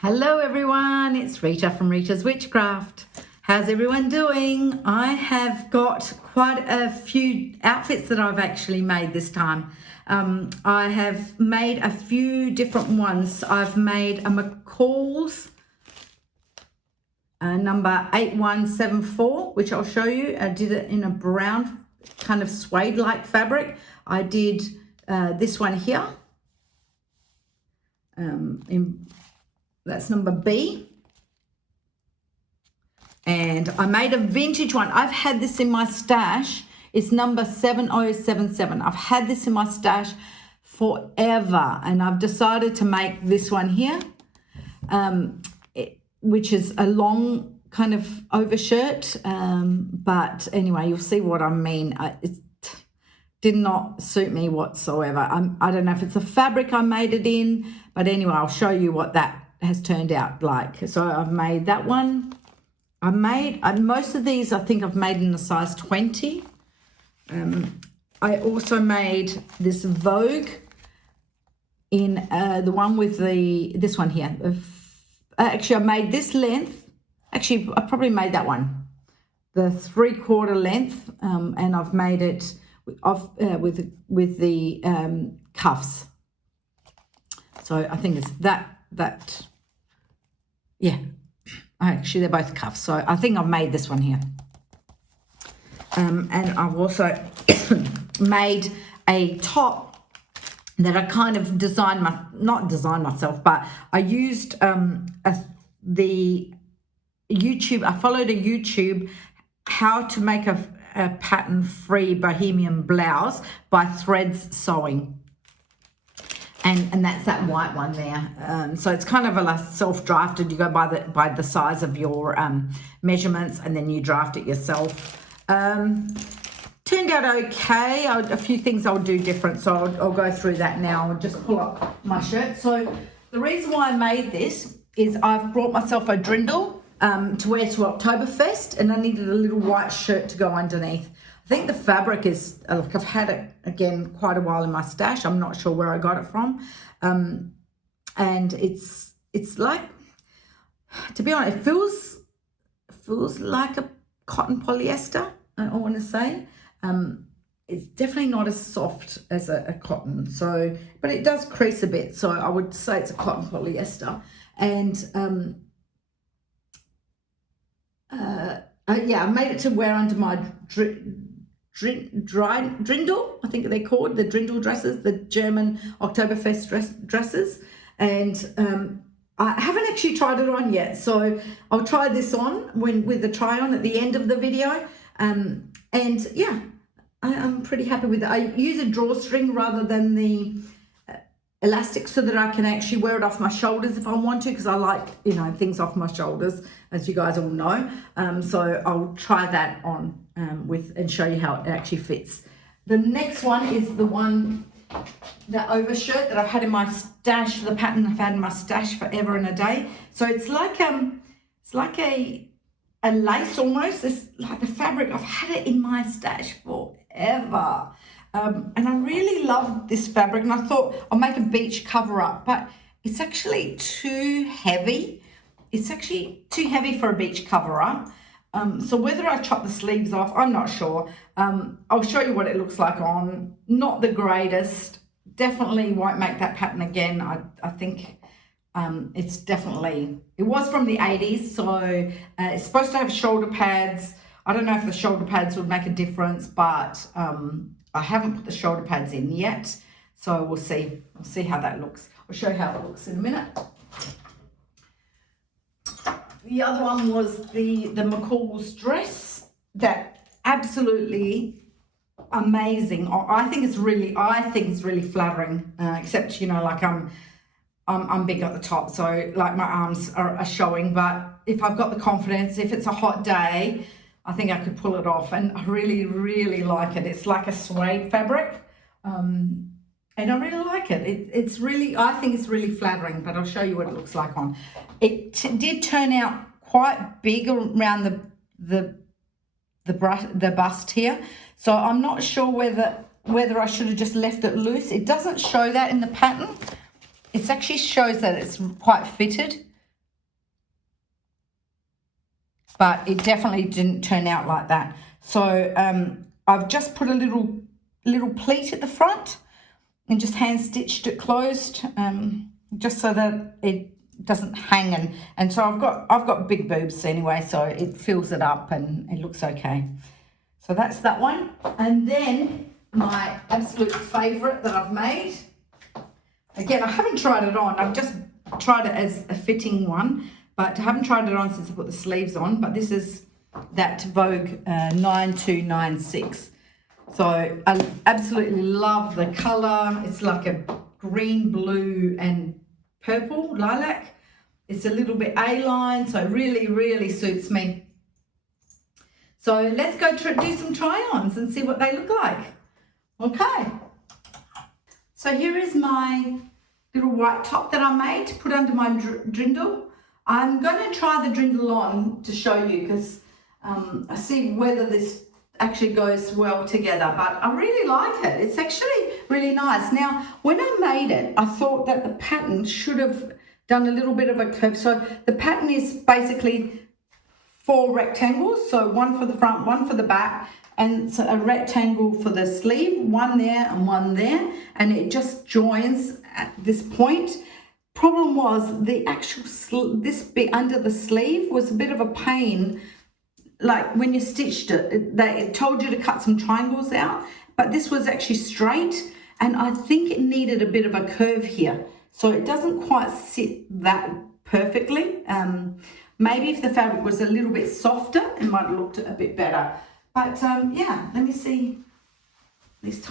Hello everyone, it's Rita from Rita's Witchcraft. How's everyone doing? I have got quite a few outfits that I've actually made this time. I have made a few different ones. I've made a McCall's number 8174, which I'll show you. I did it in a brown kind of suede-like fabric. I did this one here. That's number B. And I made a vintage one. I've had this in my stash. It's number 7077. I've had this in my stash forever. And I've decided to make this one here, which is a long kind of overshirt. But anyway, you'll see what I mean. It did not suit me whatsoever. I don't know if it's a fabric I made it in, but anyway, I'll show you what that has turned out like. So I've made that one. Most of these I think I've made in a size 20. I also made this Vogue in the one with this one here. Actually, I made this length. Actually, I probably made that one, the 3/4 length, and I've made it with the cuffs. So I think it's that. Yeah, actually they're both cuffs, so I think I've made this one here. And I've also made a top that I kind of not designed myself, but I used the YouTube. I followed a YouTube how to make a pattern-free bohemian blouse by Threads Sewing. And that's that white one there. So it's kind of a self-drafted. You go by the size of your measurements, and then you draft it yourself. Turned out okay. A few things I'll do different, so I'll go through that now. I'll just pull up my shirt. So the reason why I made this is I've brought myself a drindle to wear to Oktoberfest, and I needed a little white shirt to go underneath. I think the fabric is, look, I've had it, again, quite a while in my stash. I'm not sure where I got it from. And it's like, to be honest, it feels like a cotton polyester, I want to say. It's definitely not as soft as a cotton, but it does crease a bit. So I would say it's a cotton polyester. And yeah, I made it to wear under my drindle, I think they're called, the drindle dresses, the German Oktoberfest dresses. And I haven't actually tried it on yet, so I'll try this on with the try-on at the end of the video. And yeah, I'm pretty happy with it. I use a drawstring rather than the elastic so that I can actually wear it off my shoulders if I want to, because I like, things off my shoulders, as you guys all know. So I'll try that on and show you how it actually fits. The next one is the overshirt that I've had in my stash, the pattern I've had in my stash forever and a day. So it's like a lace almost. It's like the fabric. I've had it in my stash forever. And I really love this fabric, and I thought I'll make a beach cover up, but it's actually too heavy. It's actually too heavy for a beach cover up. So whether I chop the sleeves off, I'm not sure. I'll show you what it looks like on. Not the greatest. Definitely won't make that pattern again. I think it's definitely, it was from the 80s, so it's supposed to have shoulder pads. I don't know if the shoulder pads would make a difference, but I haven't put the shoulder pads in yet, so we'll see. I'll see how that looks. I'll show you how it looks in a minute. The other one was the McCall's dress. That absolutely amazing. I think it's really flattering. Except like I'm big at the top, so like my arms are showing. But if I've got the confidence, if it's a hot day, I think I could pull it off, and I really, really like it. It's like a suede fabric, and I really like it. I think it's really flattering, but I'll show you what it looks like on. It did turn out quite big around the bust here, so I'm not sure whether I should have just left it loose. It doesn't show that in the pattern. It actually shows that it's quite fitted. but it definitely didn't turn out like that. So I've just put a little pleat at the front and just hand stitched it closed, just so that it doesn't hang, and so I've got big boobs anyway, so it fills it up and it looks okay. So that's that one. And then my absolute favorite that I've made, again, I haven't tried it on, I've just tried it as a fitting one, but I haven't tried it on since I put the sleeves on. But this is that Vogue 9296. So I absolutely love the color. It's like a green, blue and purple lilac. It's a little bit A-line, so it really suits me. So let's go do some try-ons and see what they look like. Okay. So here is my little white top that I made to put under my drindle. I'm going to try the drindle on to show you, because I see whether this actually goes well together, but I really like it. It's actually really nice. Now, when I made it, I thought that the pattern should have done a little bit of a curve. So the pattern is basically 4 rectangles, so one for the front, one for the back, and so a rectangle for the sleeve, one there and one there, and it just joins at this point. Problem was the actual this bit under the sleeve was a bit of a pain. Like when you stitched it, it told you to cut some triangles out, but this was actually straight, and I think it needed a bit of a curve here, so it doesn't quite sit that perfectly. Maybe if the fabric was a little bit softer, it might have looked a bit better. But yeah, let me see. These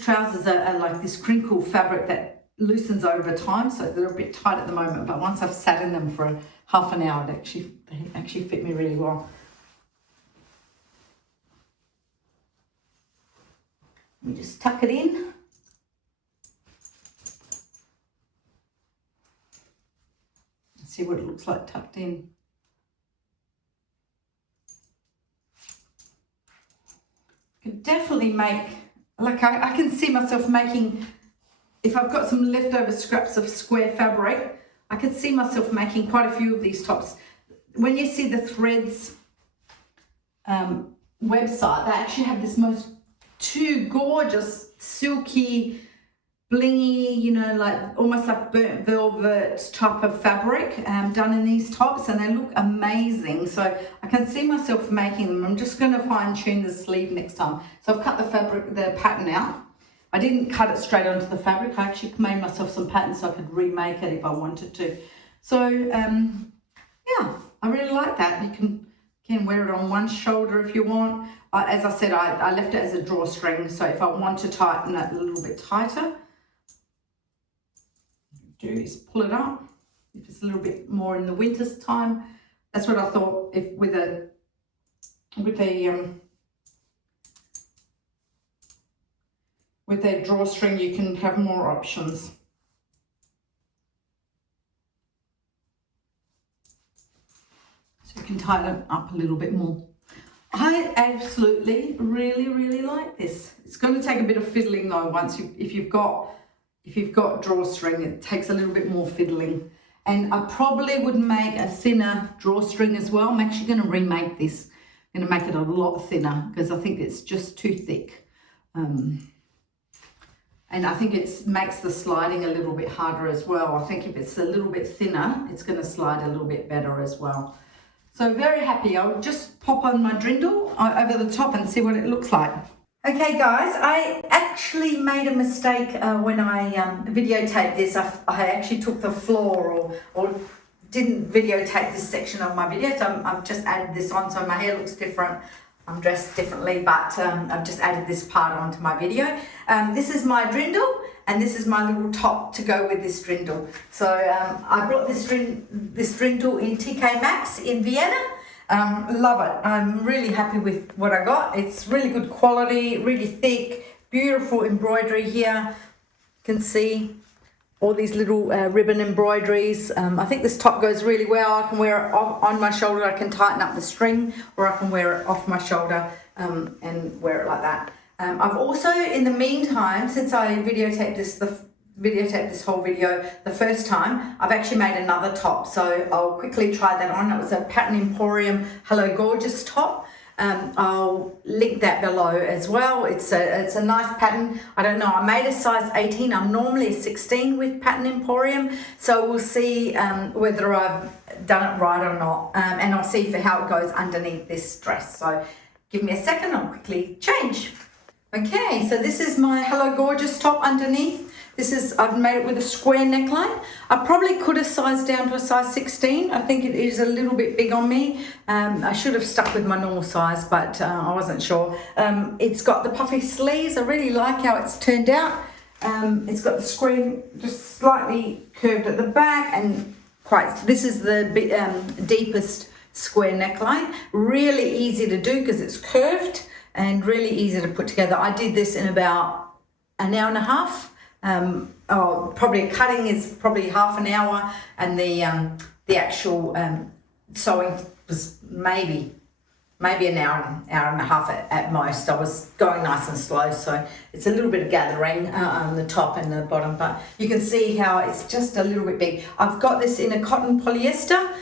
trousers are like this crinkle fabric that loosens over time, so they're a bit tight at the moment, but once I've sat in them for half an hour, they actually fit me really well. Let me just tuck it in. See what it looks like tucked in. Could definitely make, like I can see myself making, if I've got some leftover scraps of square fabric, I could see myself making quite a few of these tops. When you see the Threads website, they actually have this most 2 gorgeous silky blingy, you know, like almost like burnt velvet type of fabric done in these tops, and they look amazing. So I can see myself making them. I'm just going to fine tune the sleeve next time. So I've cut the pattern out. I didn't cut it straight onto the fabric. I actually made myself some patterns so I could remake it if I wanted to. So yeah, I really like that. You can wear it on one shoulder if you want. As I said, I left it as a drawstring, so if I want to tighten it a little bit tighter, do is pull it up. If it's a little bit more in the winter's time, that's what I thought. If with a drawstring, you can have more options. So you can tighten it up a little bit more. I absolutely really like this. It's going to take a bit of fiddling though. If you've got drawstring, it takes a little bit more fiddling. And I probably would make a thinner drawstring as well. I'm actually going to remake this. I'm going to make it a lot thinner because I think it's just too thick. And I think it makes the sliding a little bit harder as well. I think if it's a little bit thinner, it's going to slide a little bit better as well. So very happy. I'll just pop on my drindle over the top and see what it looks like. Okay guys, I actually made a mistake when I videotaped this. I actually took the floor or didn't videotape this section of my video, so I've just added this on, so my hair looks different. I'm dressed differently, but I've just added this part onto my video. This is my drindle, and this is my little top to go with this drindle. So I brought this drindle in TK Maxx in Vienna. Love it. I'm really happy with what I got. It's really good quality, really thick, beautiful embroidery here. You can see all these little ribbon embroideries. I think this top goes really well. I can wear it on my shoulder. I can tighten up the string, or I can wear it off my shoulder and wear it like that. I've also, in the meantime, since I videotaped this, videotape this whole video the first time, I've actually made another top, so I'll quickly try that on. It was a Pattern Emporium Hello Gorgeous top. I'll link that below as well. It's a nice pattern. I don't know, I made a size 18. I'm normally a 16 with Pattern Emporium, so we'll see whether I've done it right or not, and I'll see for how it goes underneath this dress. So give me a second, I'll quickly change. Okay, so this is my Hello Gorgeous top underneath. I've made it with a square neckline. I probably could have sized down to a size 16. I think it is a little bit big on me. I should have stuck with my normal size, but I wasn't sure. It's got the puffy sleeves. I really like how it's turned out. It's got the screen just slightly curved at the back, and this is the deepest square neckline. Really easy to do because it's curved and really easy to put together. I did this in about an hour and a half. Probably cutting is probably half an hour, and the actual sewing was maybe an hour and a half at most. I was going nice and slow, so it's a little bit of gathering on the top and the bottom, but you can see how it's just a little bit big. I've got this in a cotton polyester.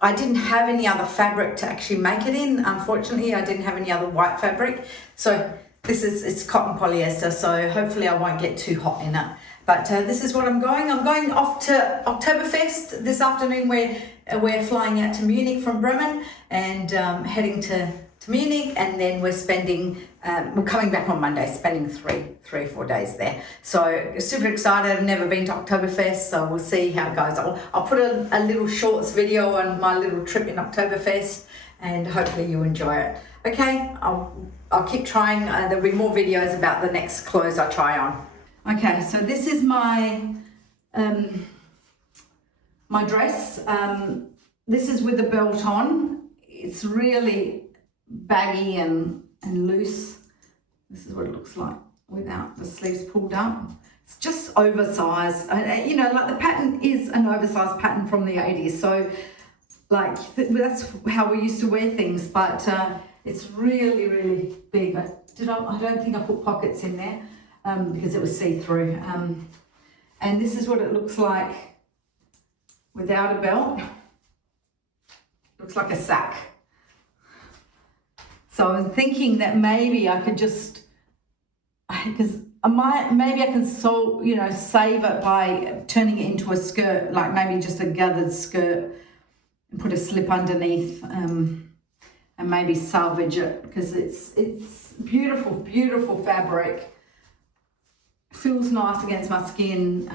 I didn't have any other fabric to actually make it in. Unfortunately, I didn't have any other white fabric, so it's cotton polyester, so hopefully I won't get too hot in it. But this is what I'm going. I'm going off to Oktoberfest this afternoon. We're flying out to Munich from Bremen and heading to Munich, and then we're coming back on Monday, spending three or 4 days there. So super excited. I've never been to Oktoberfest, so we'll see how it goes. I'll put a little shorts video on my little trip in Oktoberfest, and hopefully you enjoy it. Okay, I'll keep trying. There'll be more videos about the next clothes I try on. Okay, so this is my my dress. This is with the belt on. It's really baggy and loose. This is what it looks like without the sleeves pulled up. It's just oversized. You know, like the pattern is an oversized pattern from the 80s. So like that's how we used to wear things, but it's really, really big. I don't think I put pockets in there because it was see-through. And this is what it looks like without a belt. Looks like a sack. So I was thinking that maybe I could just, because maybe I can save it by turning it into a skirt, like maybe just a gathered skirt, and put a slip underneath. And maybe salvage it, because it's beautiful, beautiful fabric. Feels nice against my skin.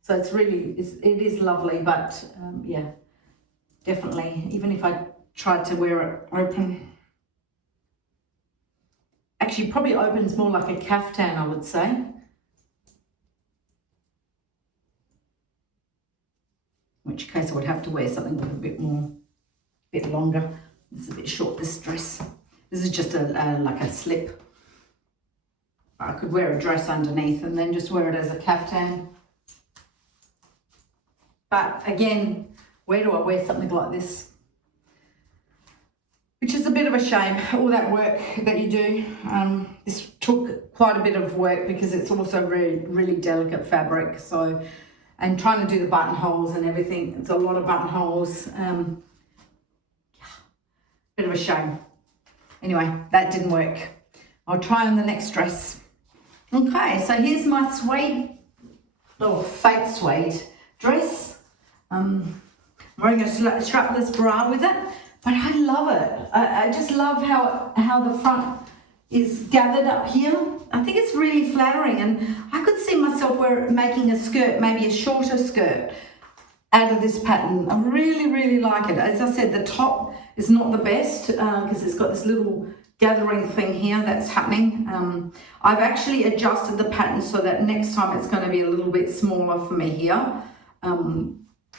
So it is lovely, but yeah, definitely. Even if I tried to wear it open, actually probably opens more like a caftan, I would say. In which case I would have to wear something with a bit longer. It's a bit short, this dress. This is just like a slip. I could wear a dress underneath and then just wear it as a caftan. But again, where do I wear something like this? Which is a bit of a shame, all that work that you do. This took quite a bit of work because it's also really delicate fabric. So, and trying to do the buttonholes and everything, it's a lot of buttonholes. Bit of a shame. Anyway, that didn't work. I'll try on the next dress. Okay, so here's my suede, fake suede dress. I'm wearing a strapless bra with it, but I love it. I just love how the front is gathered up here. I think it's really flattering, and I could see myself making a skirt, maybe a shorter skirt, out of this pattern. I really, really like it. As I said, the top is not the best because it's got this little gathering thing here that's happening. I've actually adjusted the pattern so that next time it's going to be a little bit smaller for me here.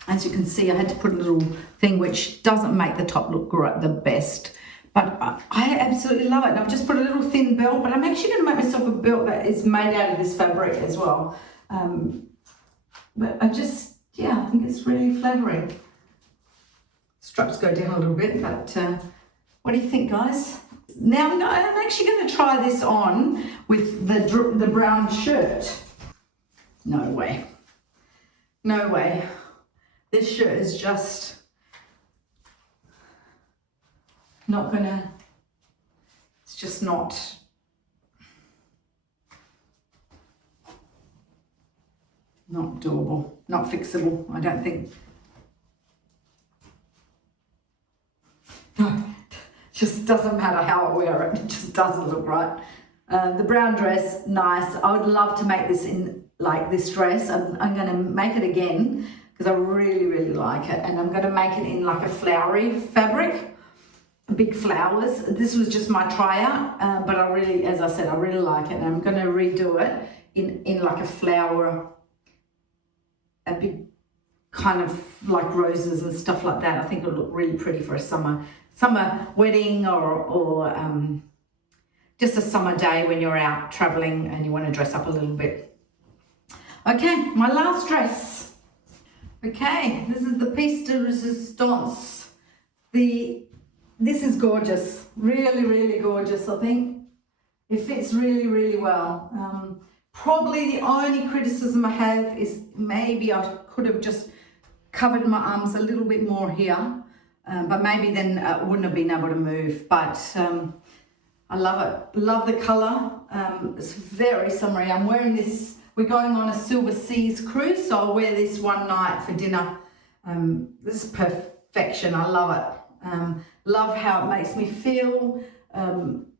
As you can see, I had to put a little thing which doesn't make the top look the best. But I absolutely love it. And I've just put a little thin belt, but I'm actually going to make myself a belt that is made out of this fabric as well. But I think it's really flattering. Straps go down a little bit, but what do you think, guys? Now I'm actually going to try this on with the brown shirt. No way. No way. This shirt is just not gonna, it's just not doable, not fixable, I don't think. No, just doesn't matter how I wear it, it just doesn't look right. The brown dress, nice. I would love to make this in like this dress. I'm going to make it again because I really, really like it. And I'm going to make it in like a flowery fabric, big flowers. This was just my tryout, but I really, as I said, I really like it. And I'm going to redo it in like a flower, a big kind of like roses and stuff like that. I think it'll look really pretty for a summer wedding or just a summer day when you're out traveling and you want to dress up a little bit. Okay, my last dress. Okay, this is the piece de resistance. This is gorgeous, really, really gorgeous. I think it fits really, really well. Probably the only criticism I have is maybe I could have just covered my arms a little bit more here, but maybe then I wouldn't have been able to move. But I love it. Love the colour. It's very summery. I'm wearing this. We're going on a Silver Seas cruise, so I'll wear this one night for dinner. This is perfection. I love it. Love how it makes me feel.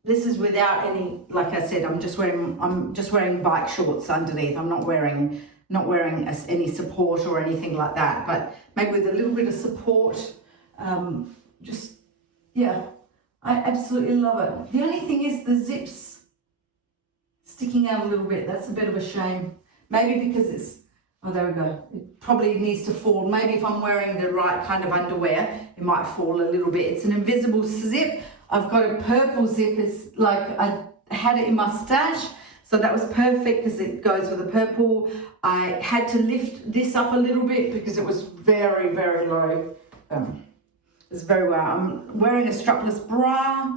This is without any, like I said, I'm just wearing bike shorts underneath. I'm not wearing any support or anything like that, but maybe with a little bit of support. Yeah. I absolutely love it. The only thing is the zips sticking out a little bit. That's a bit of a shame. Maybe because it's, oh, there we go. It probably needs to fall. Maybe if I'm wearing the right kind of underwear, it might fall a little bit. It's an invisible zip. I've got a purple zip. It's like I had it in my stash. So that was perfect because it goes with the purple. I had to lift this up a little bit because it was very, very low. It's very well. I'm wearing a strapless bra.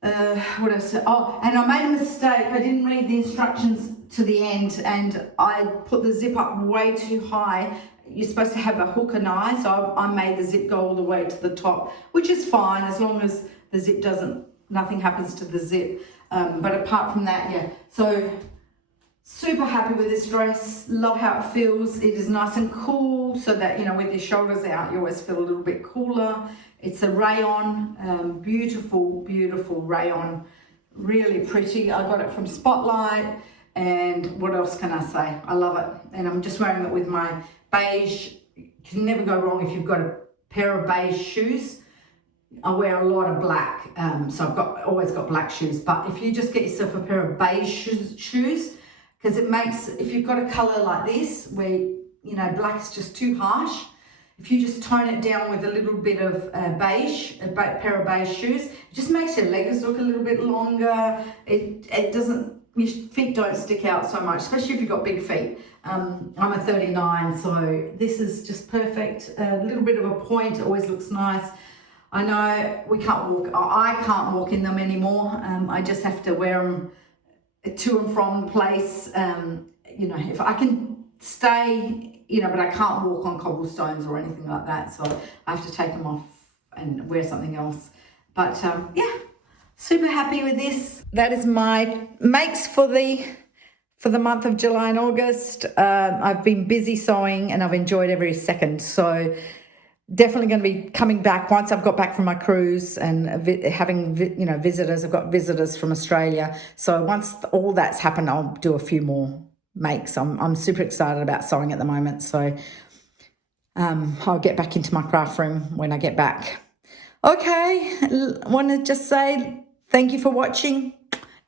What else? Oh, and I made a mistake. I didn't read the instructions to the end and I put the zip up way too high. You're supposed to have a hook and eye, so I made the zip go all the way to the top, which is fine as long as the zip nothing happens to the zip. But apart from that, yeah. So super happy with this dress. Love how it feels. It is nice and cool so that, you know, with your shoulders out, you always feel a little bit cooler. It's a rayon, beautiful, beautiful rayon. Really pretty. I got it from Spotlight. And what else can I say? I love it. And I'm just wearing it with my beige. You can never go wrong if you've got a pair of beige shoes. I wear a lot of black, so I've always got black shoes. But if you just get yourself a pair of beige shoes, because it makes, if you've got a color like this where, you know, black is just too harsh, if you just tone it down with a little bit of beige, a pair of beige shoes, it just makes your legs look a little bit longer. It doesn't, your feet don't stick out so much, especially if you've got big feet. I'm a 39, so this is just perfect. A little bit of a point always looks nice. I know we can't walk, I can't walk in them anymore. I just have to wear them to and from place. You know, if I can stay, you know, but I can't walk on cobblestones or anything like that. So I have to take them off and wear something else. But yeah, super happy with this. That is my makes for the month of July and August. I've been busy sewing and I've enjoyed every second. So definitely going to be coming back once I've got back from my cruise and having, you know, visitors. I've got visitors from Australia. So once all that's happened, I'll do a few more makes. I'm super excited about sewing at the moment. So I'll get back into my craft room when I get back. Okay, want to just say thank you for watching.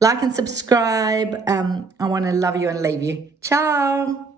Like and subscribe. I want to love you and leave you. Ciao.